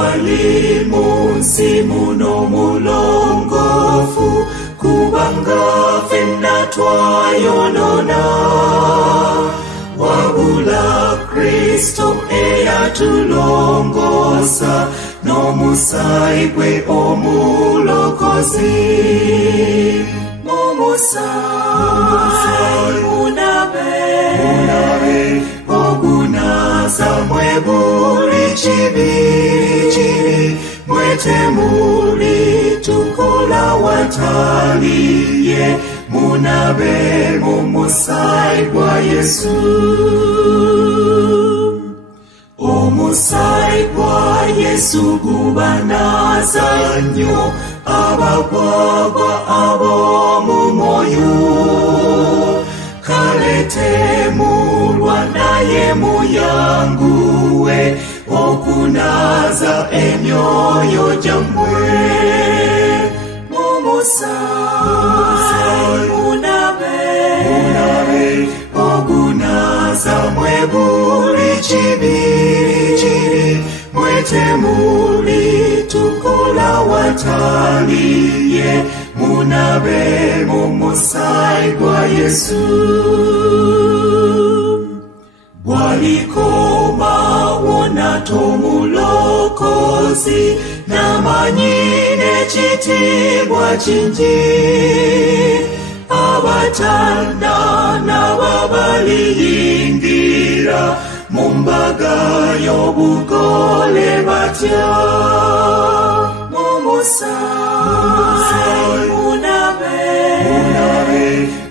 walimu nsimu n'omulongofu kubanga ffenna twayonona wabula Kristo eyatulongosa n'omusaayi gwe omulokozi mumusaayi munabe ogunaza mwe buli kibi mwetemuli tukola wataliye munabe mumusaayi gwa Yesu omusaayi gwa Yesu gubanaza nnyo abagwagwa ab'omu mwoyo kale temulwa naye muyanguwe okunaza emyoyo gyammwe mumusaayi munabe ogunaza mwe buli kibi mwetemuli tukola wataliye munabe mumusaayi gwa Yesu bwalikoma wona tomulokozi namanyi n'ekitiibwa kingi abatanda n'ababaliyingira mu mbaga y'obugole batya mumusaayi munabe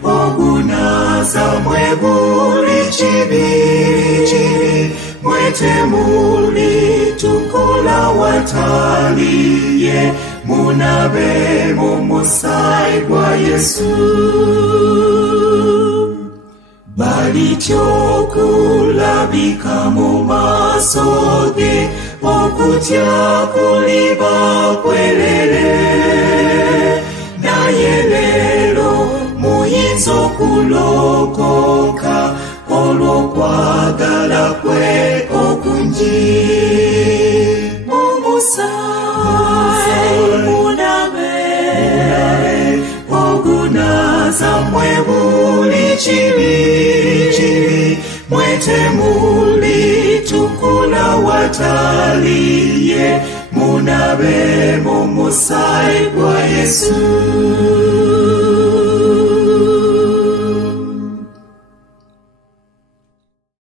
ogunaza mwe buli kibi mwetemuli tukola wataliye munabe mumusaayi gwa Yesu balityo kulabika mu maaso ge okutya kuliba kwerere naye leero muyinza okulokoka olw'okwagala kwe okungi mumusaayi munabe ogunaza mwe buli kibi mwetemuli tukola wataliye munabe mumusaayi gwa Yesu